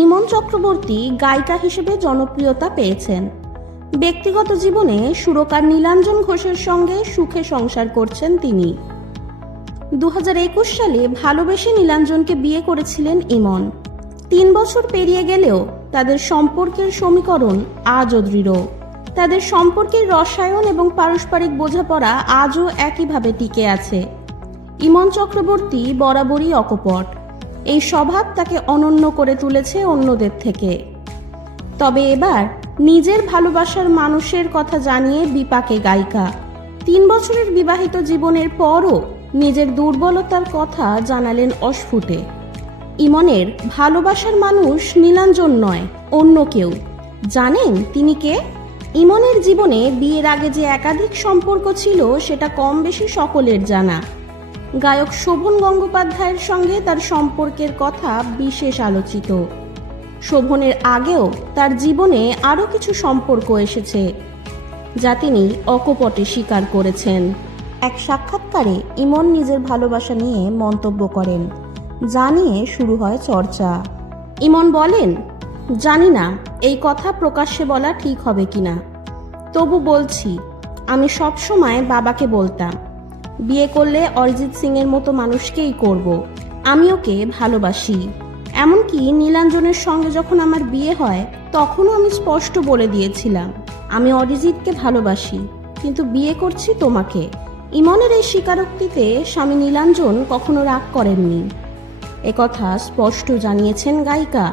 ইমন চক্রবর্তী গায়িকা হিসেবে জনপ্রিয়তা পেয়েছেন। ব্যক্তিগত জীবনে সুরকার নীলাঞ্জন ঘোষের সঙ্গে সুখে সংসার করছেন তিনি। দু হাজার একুশ সালে ভালোবেসে নীলাঞ্জনকে বিয়ে করেছিলেন ইমন। তিন বছর পেরিয়ে গেলেও তাদের সম্পর্কের সমীকরণ আজও দৃঢ়। তাদের সম্পর্কের রসায়ন এবং পারস্পরিক বোঝাপড়া আজও একইভাবে টিকে আছে। ইমন চক্রবর্তী বরাবরই অকপট। এই স্বভাব তাকে অনন্য করে তুলেছে অন্যদের থেকে। তবে এবার নিজের ভালোবাসার মানুষের কথা জানিয়ে বিপাকে গায়িকা। তিন বছরের বিবাহিত জীবনের পরও নিজের দুর্বলতার কথা জানালেন অস্ফুটে। ইমনের ভালোবাসার মানুষ নীলাঞ্জন নয়, অন্য কেউ। জানেন তিনি কে? ইমনের জীবনে বিয়ের আগে যে একাধিক সম্পর্ক ছিল সেটা কম বেশি সকলের জানা। গায়ক শোভন গঙ্গোপাধ্যায়ের সঙ্গে তার সম্পর্কের কথা বিশেষ আলোচিত। শোভনের আগেও তার জীবনে আরও কিছু সম্পর্ক এসেছে, যা তিনি অকপটে স্বীকার করেছেন। এক সাক্ষাৎকারে ইমন নিজের ভালোবাসা নিয়ে মন্তব্য করেন, যা নিয়ে শুরু হয় চর্চা। ইমন বলেন, জানি না এই কথা প্রকাশ্যে বলা ঠিক হবে কিনা। তবু বলছি, আমি সবসময় বাবাকে বলতাম বিয়ে করলে অরিজিৎ সিং এর মতো মানুষকেই করব। আমি ওকে ভালোবাসি। এমনকি নীলাঞ্জনের সঙ্গে যখন আমার বিয়ে হয়, তখনও আমি স্পষ্ট বলে দিয়েছিলাম, আমি অরিজিৎকে ভালোবাসি, কিন্তু বিয়ে করছি তোমাকে। ইমনের এই স্বীকারোক্তিতে স্বামী নীলাঞ্জন কখনো রাগ করেননি। একথা স্পষ্ট জানিয়েছেন গায়িকা।